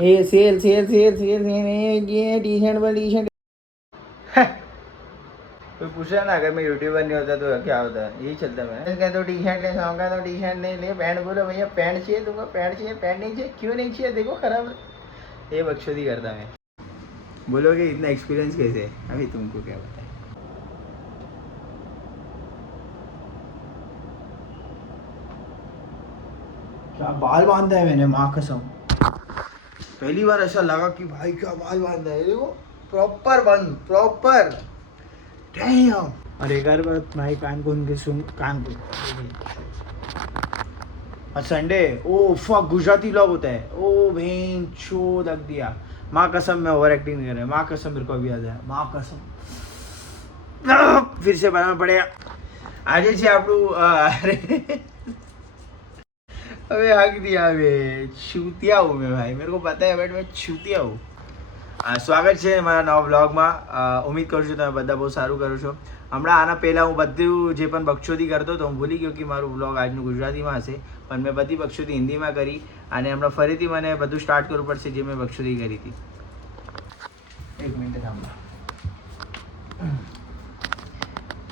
ये सेल ये T shirt कोई पूछा ना अगर मैं यूट्यूबर नहीं होता तो क्या होता, यही चलता। मैं कहता हूँ टी शर्ट ले, सॉन्ग तो टी शर्ट नहीं ले, पैंट बोलो भैया पैंट चाहिए तुमको, पैंट चाहिए, पैंट नहीं चाहिए, क्यों नहीं चाहिए, देखो खराब है। ये बकचोदी करता मैं। बोलोगे इतना एक्सपीरियंस कैसे है, अभी तुमको क्या बताए। क्या बाल बांधा है मैंने, माँ कसम पहली बार ऐसा लगा कि भाई क्या बाल बांधा है, देखो प्रॉपर बंद, प्रॉपर डैम। और एक बार भाई कान खोल के सुन, कान खोल। और Sunday oh fuck Gujarati vlog होता है, ओ बहन चो लग दिया। माँ कसम मैं ओवर एक्टिंग नहीं कर रहा, माँ कसम मेरे को अभी याद है, माँ कसम फिर से बनाना पड़ेगा। આજે છે આપણું અરે હવે હક દિયા હવે છૂતિયા હूँ मैं भाई, मेरे को पता है बट मैं छूतिया हूँ। સ્વાગત છે મારા નવા બ્લોગમાં। ઉમ્મીદ કરું છું તમે બધા બહુ સારું કરો છો। હમણાં આના પહેલાં હું બધું જે પણ બકચોદી કરતો હતો હું ભૂલી ગયો કે મારું બ્લોગ આજનું ગુજરાતીમાં હશે, પણ મેં બધી બકચોદી હિન્દીમાં કરી અને હમણાં ફરીથી મને બધું સ્ટાર્ટ કરવું પડશે જે મેં બકચોદી કરી હતી। એક મિનિટ થાંભો।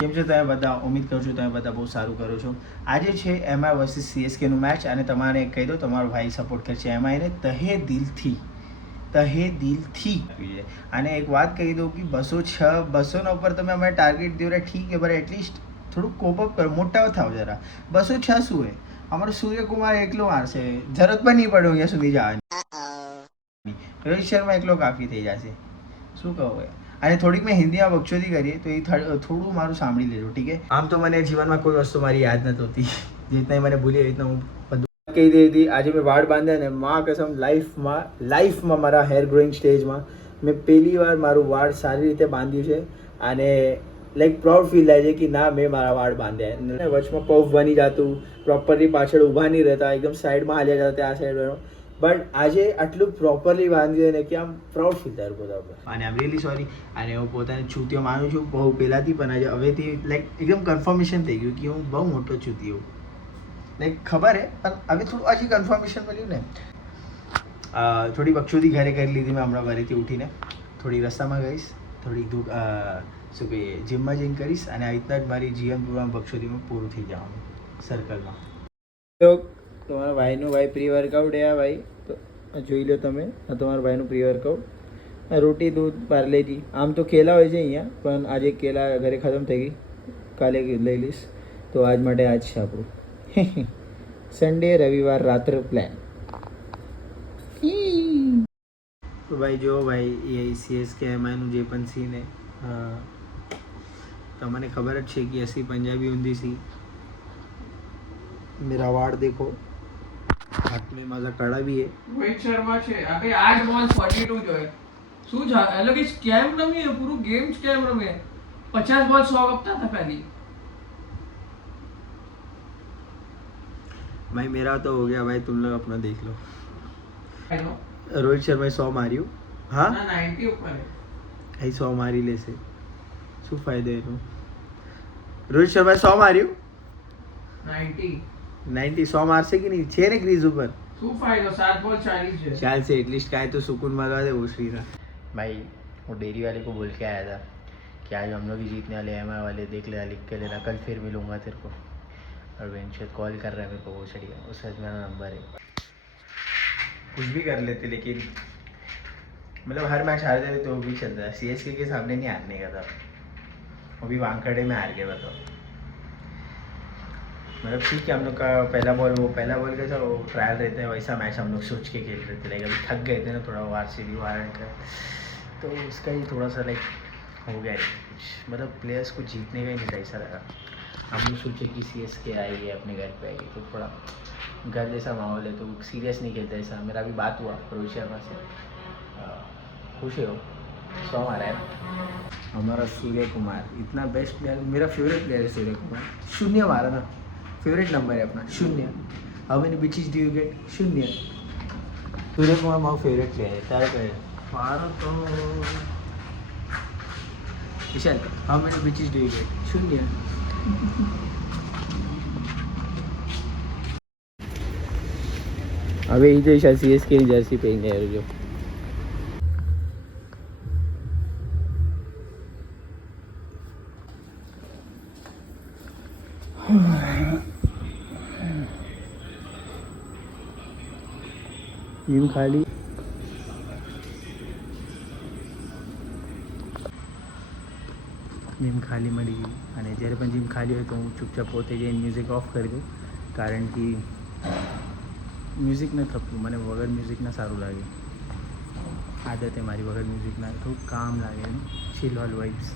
કેમ છો તમે બધા? ઉમ્મીદ કરું છું તમે બધા બહુ સારું કરો છો। આજે છે એમઆઈ વર્સિસ સીએસકેનું મેચ અને તમારે કહી દો તમારો ભાઈ સપોર્ટ કરશે એમઆઈને તહે દિલથી અને એક વાત કહી દઉં કે 206 ઉપર તમે અમે ટાર્ગેટ દો રહ્યા, ઠીક है पर एटलीस्ट થોડું કોપ અપ કરો, મોટા થાવ જરા। 206 શું है, અમારો સૂર્યકુમાર એકલો મારશે, જરૂરત પણ નહીં પડે અહીંયા સુધી જવાની। રોહિત શર્મા એકલો કાફી થઈ જશે, શું કહો યાર। અને થોડીક મેં હિન્દીમાં બકચોદી કરીએ તો એ થોડું મારું સાંભળી લેજો, ઠીક है। આમ તો મને જીવનમાં કોઈ વસ્તુ મારી યાદ નથી હોતી, જેટલા મને ભૂલી એ રીતના હું બધું કહી દીધી હતી। આજે મેં વાળ બાંધ્યા ને માँ कसम લાઈફમાં મારા હેર ગ્રોઈંગ સ્ટેજમાં મેં પહેલી વાર મારું વાળ સારી રીતે બાંધ્યું છે અને લાઈક પ્રાઉડ ફીલ થાય છે કે ના મેં મારા વાળ બાંધ્યા। વચમાં પફ બની જતું, પ્રોપરલી પાછળ ઊભા નહીં રહેતા, એકદમ સાઈડમાં હાલ્યા જતા આ સાઈડ, બટ આજે આટલું પ્રોપરલી બાંધ્યું ને કે આમ પ્રાઉડ ફીલ થાય પોતા પર। અને આમ રિયલી સોરી, અને હું પોતાને છૂતિયો માનું છું બહુ પહેલાંથી, પણ આજે હવેથી લાઈક એકદમ કન્ફર્મેશન થઈ ગયું કે હું બહુ મોટો છૂતિયો, લાઈક ખબર હે પણ હવે થોડું હજી કન્ફર્મેશન મળ્યું ને। થોડી બકચોદી ઘરે કરી લીધી મેં હમણાં ફરીથી ઉઠીને, થોડી રસ્તામાં ગઈશ, થોડી શું કહીએ જીમમાં જઈને કરીશ અને આ રીતના જ મારી જીવનપૂર્વક બકચોદીમાં પૂરું થઈ જવાનું સર્કલમાં। તો તમારા ભાઈનું પ્રી વર્કઆઉટ એ આ ભાઈ તો જોઈ લો તમે, આ તમારા ભાઈનું પ્રી વર્કઆઉટ, રોટી દૂધ પાર્લેજી। આમ તો કેલા હોય છે અહીંયા, પણ આજે કેલા ઘરે ખતમ થઈ ગઈ, કાલે લઈ લઈશ, તો આજ માટે આજ છે આપણું संडे रविवार रात्र प्लान। तो भाई जो भाई ये सीएसके एमआईનું જે પણ સીન है તમને ખબર જ છે કે ऐसी पंजाबी ઊંધી सी। मेरा वाड़ देखो, हाथ में माझा कड़ा भी है। રોહિત શર્મા છે આ કઈ 8 બોલ 42 જોઈએ શું એટલે કે સ્કેમ રમી है, પૂરું ગેમ સ્કેમ રમે। 50 બોલ 100 કપતા હતા પહેલી। भाई मेरा तो हो गया भाई, तुम लोग अपना देख लो। रोहित शर्मा 100 मार्યું, हाँ ના 90 ઉપર है भाई 100 મારી લેશે, શું ફાયદો એનો। રોહિત શર્મા 100 માર્યું, 90 100 મારશે કે નહીં, છે ને ક્રીઝ ઉપર, શું ફાયદો 7 બોલ 40 છે ચાલશે एटलीस्ट काय तो सुकून मारवा दे वो श्रीरा। भाई वो डेयरी वाले को बोल के आया था कि आज हम लोग ही जीतने वाले एमआई वाले, देख लेना, लिख के लेना, कल फिर मिलूंगा तेरे को। और वेंचर कॉल कर रहा है मेरे को, वो चढ़िया वो सच मेरा नंबर है। कुछ भी कर लेते लेकिन मतलब हर मैच हार जाते तो भी चलता है, सीएसके के सामने नहीं हारने का था, वो भी वानखेड़े में हार गए बताओ। मतलब ठीक है हम लोग का पहला बॉल कैसा वो ट्रायल रहता है वैसा मैच हम लोग सोच के खेल रहे थे, लेकिन अभी थक गए थे ना थोड़ा आरसीबी वारंट का, तो उसका ही थोड़ा सा लाइक हो गया है कुछ, मतलब प्लेयर्स को जीतने का ही नहीं था ऐसा लगा। हम लोग सोचे कि सीएसके आई है अपने घर पे आएगी तो थोड़ा घर जैसा माहौल है तो सीरियस नहीं खेलता ऐसा। मेरा भी बात हुआ रोहित शर्मा से, खुश हो 100 मारा है हमारा सूर्य कुमार, इतना बेस्ट प्लेयर, मेरा फेवरेट प्लेयर है सूर्य कुमार। 0 मारा ना, फेवरेट नंबर है अपना 0। How many bitches do you get, 0। Surya Kumar मारो फेवरेट प्लेयर है, तारा पे मारो तो Vishal, how many bitches do you get, 0। હવે એ જોઈશ CSK ની જર્સી પહેરીને આવ્યો. જીમ ખાલી મળી ગઈ અને જ્યારે પણ જીમ ખાલી હોય તો હું ચૂપચાપ પોતે જઈને મ્યુઝિક ઓફ કરી દઉં, કારણ કે મ્યુઝિક ન થતું મને વગર મ્યુઝિકના સારું લાગે. આદત મારી વગર મ્યુઝિકના થોડું કામ લાગે એનું ચિલ વાઇબ્સ.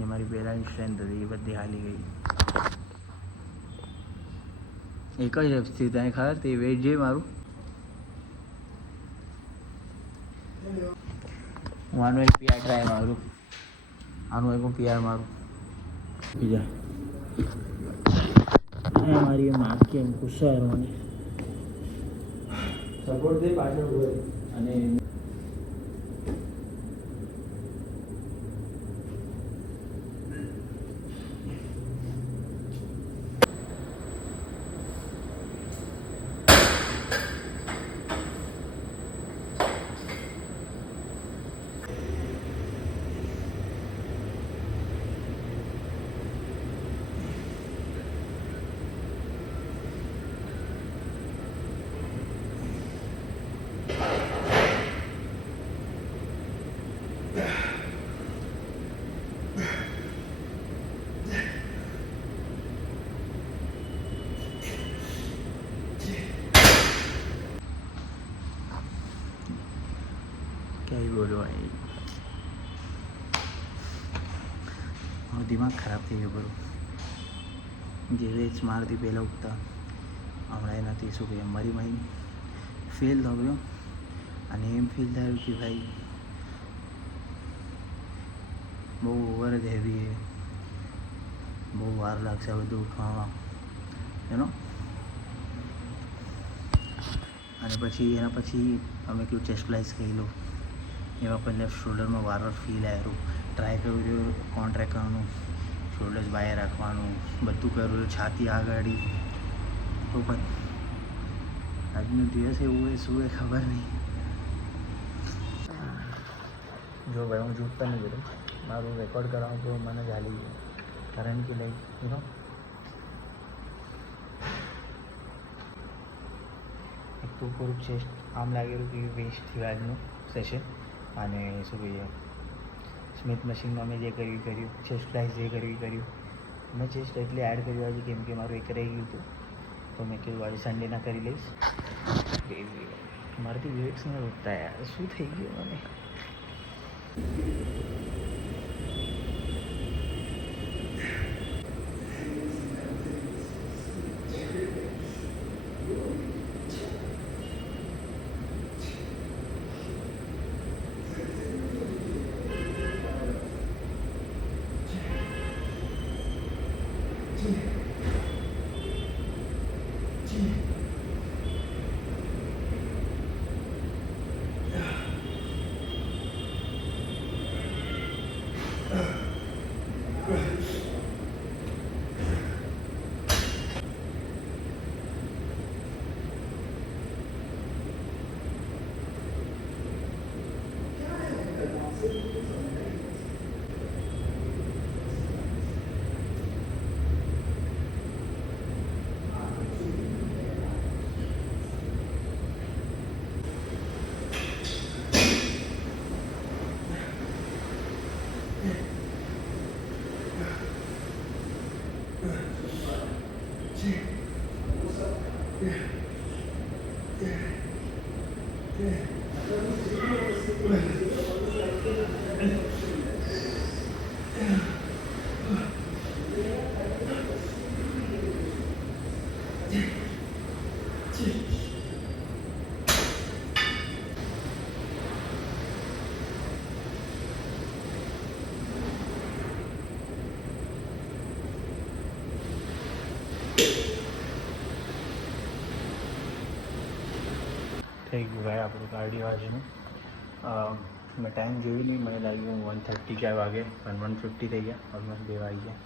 જે મારી પહેલાંની સ્ટ્રેન્થ હતી એ બધી હાલી ગઈ. એક જ રેપ્સથી તને ખબર તે વેટ જોઈ મારું. હું આનું એક PR ટ્રાય મારું, આનું એક હું PR મારું બીજા મારી એમ આખી એમ ગુસ્સા મને સપોર્ટ દે પાછળ હોય અને क्या ही बोलो भाई, મારું દિમાગ ખરાબ થઈ ગયું બરું. જે રેસ મારતી પહેલાં ઉઠતા હમણાં એનાથી શું કહીએ મારી માઇન્ડ ફેલ થઈ ગયો અને એમ ફીલ થયું કે ભાઈ બહુ ઓવર જ હેવી છે, બહુ વાર લાગશે આ બધું ઉઠવામાં એનો. અને પછી એના પછી અમે કયું ચેસ્ટ ફ્લાઇસ કહી લો, એમાં પણ લેફ્ટ શોલ્ડરમાં વારવાર ફીલ આવ્યું. ટ્રાય કર્યું છે કોન્ટ્રાક્ટ કરવાનું, શોલ્ડર્સ બહાર રાખવાનું, બધું કર્યું, છાતી આગળ, તો પણ આજનો દિવસ એવું હોય શું એ ખબર નહીં. જો ભાઈ હું જૂઠતા નહીં બોલું, મારું રેકોર્ડ કરવાનું તો મને જ હાલી ગયું, કારણ કે લાઈક એક તો પૂરું ચેસ્ટ આમ લાગેલું કે વેસ્ટ થયું આજનું સેશન. અને શું કહીએ સ્મિથ મશીનમાં મેં જે કર્યું ચેસ્ટ ફ્લાઇસ જે કર્યું મેં ચેસ્ટ એટલે એડ કર્યું આજે કેમ કે મારું એક રહી ગયું હતું, તો મેં કીધું આજે સન્ડેના કરી લઈશ. મારાથી વેટ્સ ન ઉઠતા યાર, શું થઈ ગયું મને. થઈ ગયું ભાઈ આપણું કાર્ડિયો આજનું. મેં ટાઈમ જોયું નહીં, મને લાગ્યું 1:30 ક્યાં વાગે, પણ 1:50 થઈ ગયા, ઓલમોસ્ટ 2 વાગી ગયા.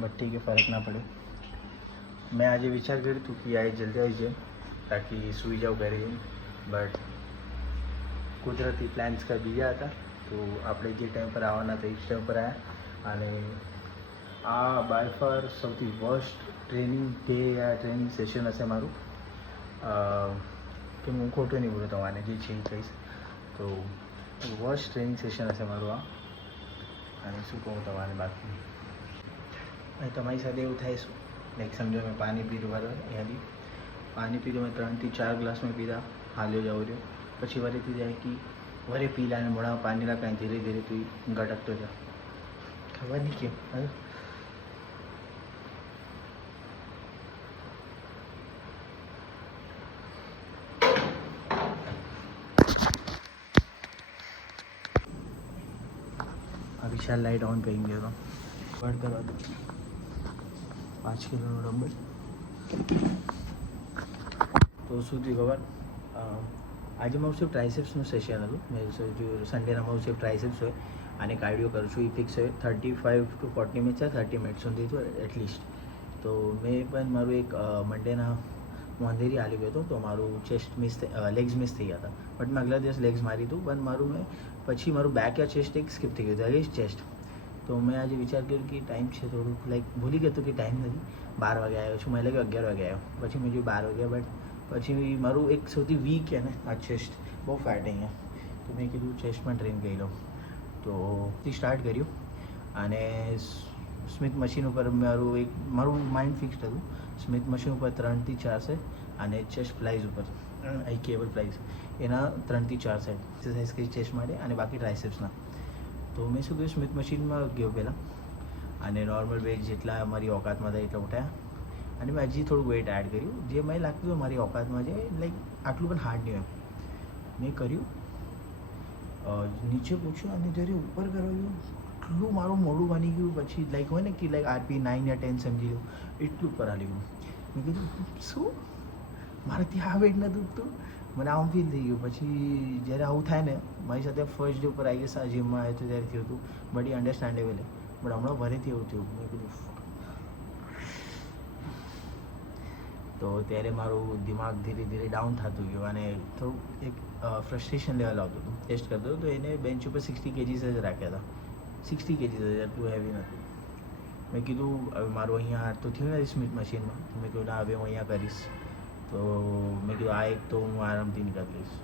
બટ ઠીક है, ફરક ના પડે. મેં આજે વિચાર કર્યું હતું કે આજે જલ્દી આવી જાય તાકી સૂઈ જાઉં ઘરે જઈને, બટ કુદરતી પ્લાન્સ કાંઈ બીજા હતા. તો આપણે જે ટાઈમ પર આવવાના હતા એ જ ટાઈમ પર આવ્યા, અને આ બાય ફાર સૌથી વર્સ્ટ ટ્રેનિંગ ડે યા ટ્રેનિંગ સેશન હશે મારું. કે હું ખોટું નહીં બોલું, તમારે જે છે એ કહીશ. તો વર્સ્ટ ટ્રેનિંગ સેશન હશે મારું આ. અને શું કહું તમારે બાકી, અને તમારી સાથે એવું થાય શું, લાઈક સમજો મેં પાણી પીધું બરાબર, અહીંયાથી પાણી પીધું મેં 3 થી 4 ગ્લાસ મેં પીધા, હાલ્યો જાઉં રહ્યો, પછી વરેથી જાય કે વરે પીલા અને મોઢામાં પાણી ના કાંઈ ધીરે ધીરે તું ગટકતો જા, ખબર નહીં કેમ. હવે વિશાલ લાઇટ ઓન કરી ગયો હતો, બંધ કરવા દો. 5 કિલોનો ડમ્બલ. તો શું થયું ખબર, આજે મારું સિર્ફ ટ્રાઇસેપ્સનું સેશન હતું. મેં સન્ડેના મારું સિર્ફ ટ્રાઇસેપ્સ હોય અને કાર્ડિયો કરું છું, એ ફિક્સ હોય. 35 to 40 મિનિટ્સ છે, 30 મિનિટ સુધી તો એટલીસ્ટ. તો મેં પણ મારું એક મંડેના હું અંધેરી હાલી ગયો હતો, તો મારું ચેસ્ટ લેગ્સ મિસ થઈ ગયા હતા. બટ મેં આગલા દિવસ લેગ્સ મારી હતું, પણ મારું પછી મારું બેક યા ચેસ્ટ એક સ્કીપ થઈ ગયું હતું, અગેન્સ્ટ ચેસ્ટ. તો મેં આજે વિચાર કર્યો કે ટાઈમ છે થોડુંક, લાઈક ભૂલી ગયો હતો કે ટાઈમ નથી. 12 વાગે આવ્યો છું, મને લાગ્યું 11 વાગે આવ્યો, પછી મેં જોયું 12 વાગ્યા. બટ પછી મારું એક સૌથી વીક છે ને આ ચેસ્ટ, બહુ ફેટ અહીંયા. તો મેં કીધું ચેસ્ટમાં ટ્રેન કરી લઉં, તો સ્ટાર્ટ કર્યું. અને સ્મિથ મશીન ઉપર મારું માઇન્ડ ફિક્સ હતું. સ્મિથ મશીન ઉપર 3 થી 4 સેટ, અને ચેસ્ટ ફ્લાઇઝ ઉપર કેબલ ફ્લાઇઝ એના 3 થી 4 સેટ એક્સરસાઇઝ કરી ચેસ્ટ માટે, અને બાકી ટ્રાઇસેપ્સના. તો મેં શું કર્યું, સ્મિથ મશીનમાં ગયો પહેલાં, અને નોર્મલ વેટ જેટલા મારી ઓકાતમાં થાય એટલા ઉઠાયા, અને મેં હજી થોડું વેટ એડ કર્યું જે મને લાગતું હતું મારી ઓકાતમાં છે, લાઈક આટલું પણ હાર્ડ નહીં હોય. મેં કર્યું, નીચે પૂછ્યું, અને જ્યારે ઉપર કરવા ગયું એટલું મારું મોઢું બની ગયું. પછી લાઈક હોય ને કે લાઈક RP 9 યા 10 સમજી લો, એટલું ઉપર આવી ગયું. મેં કીધું શું મારાથી આ વેટ નથી ઉઠતું, મને આમ ફીલ થઈ ગયું. પછી જ્યારે આવું થાય ને, મારી સાથે ફર્સ્ટ ડે ઉપર આવી ગયા જીમમાં આવ્યો તો ત્યારે થયું હતું, બટ એ અન્ડરસ્ટેન્ડેબલ છે. બટ હમણાં ભરેથી એવું થયું. મેં કીધું તો ત્યારે મારું દિમાગ ધીરે ધીરે ડાઉન થતું ગયું, અને થોડુંક એક ફ્રસ્ટ્રેશન લેવલ આવતું હતું. ટેસ્ટ કરતો હતો તો એને બેન્ચ ઉપર 60 kgs જ રાખ્યા હતા, 60 kgs જ, એટલું હેવી નથી. મેં કીધું હવે મારું અહીંયા તો થયું નથી સ્મિથ મશીનમાં, તો મેં કીધું ના હવે હું અહીંયા કરીશ. તો મેં કીધું આ એક તો હું આરામથી નીકળી લઈશ.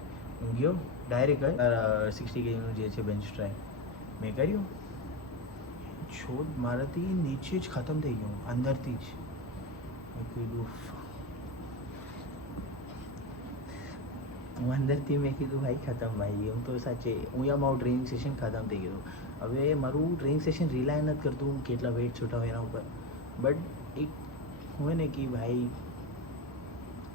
હું ગયો ડાયરેક્ટ 60 kgનું જે છે બેન્ચ ટ્રાય મેં કર્યું. છોડ મારાથી નીચે જ ખતમ થઈ ગયું, અંદરથી જ. મેં કીધું હું અંદરથી મેં કીધું ભાઈ ખતમ ભાઈ, એમ તો સાચે હું મારું ટ્રેનિંગ સેશન ખતમ થઈ ગયું. હવે મારું ટ્રેનિંગ સેશન રિલાય નથી કરતું હું કેટલા વેટ છૂટા હોય એના ઉપર, બટ એક હોય ને કે ભાઈ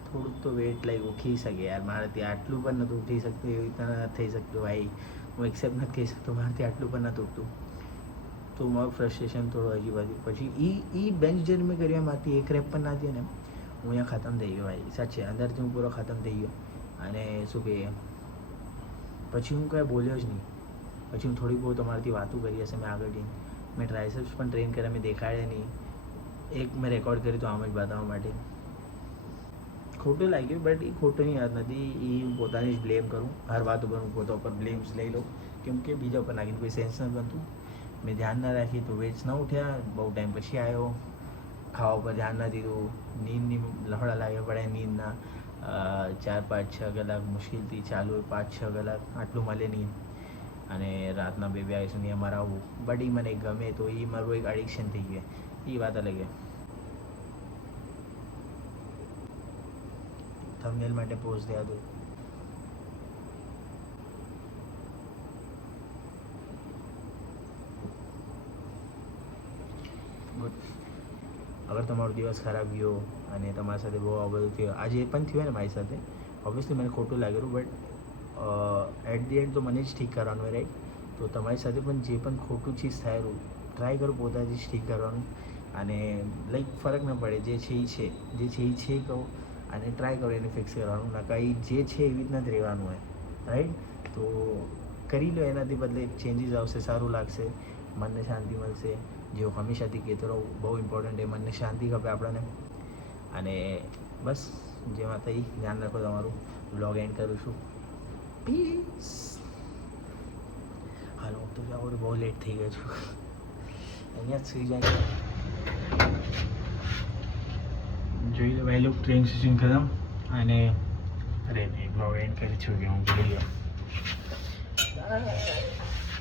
થોડુંક તો વેટ લાઈક ઉઠી શકે યાર. મારાથી આટલું પણ નહોતું ઉઠી શકતું, એવી રીતના નથી થઈ શકતું ભાઈ, હું એક્સેપ્ટ નથી કરી શકતો, મારાથી આટલું પણ નહોતું ઉઠતું. તો મારું ફ્રસ્ટ્રેશન થોડું હજી વધ્યું. પછી એ બેન્ચ જેને મેં કર્યું એમાંથી એક રેપ પણ ના થયો ને, હું અહીંયા ખતમ થઈ ગયો ભાઈ, સાચે અંદરથી હું પૂરો ખતમ થઈ ગયો. અને શું કહીએ, પછી હું કાંઈ બોલ્યો જ નહીં. પછી હું થોડી બહુ તમારાથી વાતો કરી હશે મેં આગળ જઈને. મેં ટ્રાઇસેપ્સ પણ ટ્રેન કર્યા, મેં દેખાડ્યા નહીં. એક મેં રેકોર્ડ કર્યું તો આમ જ બતાવવા માટે. ખોટું લાગ્યું, બટ એ ખોટુંની યાદ નથી. એ પોતાની જ બ્લેમ કરું, હર વાત ઉપર હું પોતા ઉપર બ્લેમ્સ લઈ લઉં, કેમ કે બીજા ઉપર નાખીને કોઈ સેન્સ નથી બનતું. મેં ધ્યાન ના રાખી તો વેટ્સ ન ઉઠ્યા. બહુ ટાઈમ પછી આવ્યો, ખાવા ઉપર ધ્યાન ના દીધું, નીંદની લફડા લાગ્યા પડે નીંદના. 4-5-6 કલાક મુશ્કેલથી ચાલુ હોય, 5-6 કલાક આટલું મળે નહીં. અને રાતના 2 વાગ્યા સુધી અમારે આવવું, બટ એ મને ગમે, તો એ મારું એક એડિક્શન થઈ ગયું, એ વાત અલગ છે. થંબનેલ માટે પોઝ થયા હતું. અગર તમારો દિવસ ખરાબ ગયો અને તમારી સાથે બહુ આ બધું થયું, આજે એ પણ થયું ને મારી સાથે, ઓબ્વિયસલી મને ખોટું લાગેલું, બટ એટ ધી એન્ડ તો મને જ ઠીક કરવાનું હોય, રાઈટ? તો તમારી સાથે પણ જે પણ ખોટું ચીજ થયેલું, ટ્રાય કરો પોતાથી જ ઠીક કરવાનું. અને લાઈક ફરક ન પડે, જે છે એ છે, જે છે એ છે કહો, અને ટ્રાય કરો એને ફિક્સ કરવાનું. ના કાંઈ જે છે એવી રીતના જ રહેવાનું હોય, રાઈટ? તો કરી લો, એનાથી બદલે ચેન્જીસ આવશે, સારું લાગશે, મનને શાંતિ મળશે. જેઓ હંમેશાથી કહેતો રહું, બહુ ઇમ્પોર્ટન્ટ છે, મનને શાંતિ ખપે આપણને. અને બસ જેમાં થઈ, ધ્યાન રાખો તમારું. વ્લોગ એન્ડ કરું છું. પીસ. હાલો, હું તો જાઉં, બહુ લેટ થઈ ગયો છું. અહીંયા જ સુઈ જાય. જોઈ લો ભાઈ, લોકો ટ્રેન સ્ટેશન ખતમ. અને અરે નહીં, બ્લોગ એન્ડ કરી છું કે હું ભૂલી ગયો.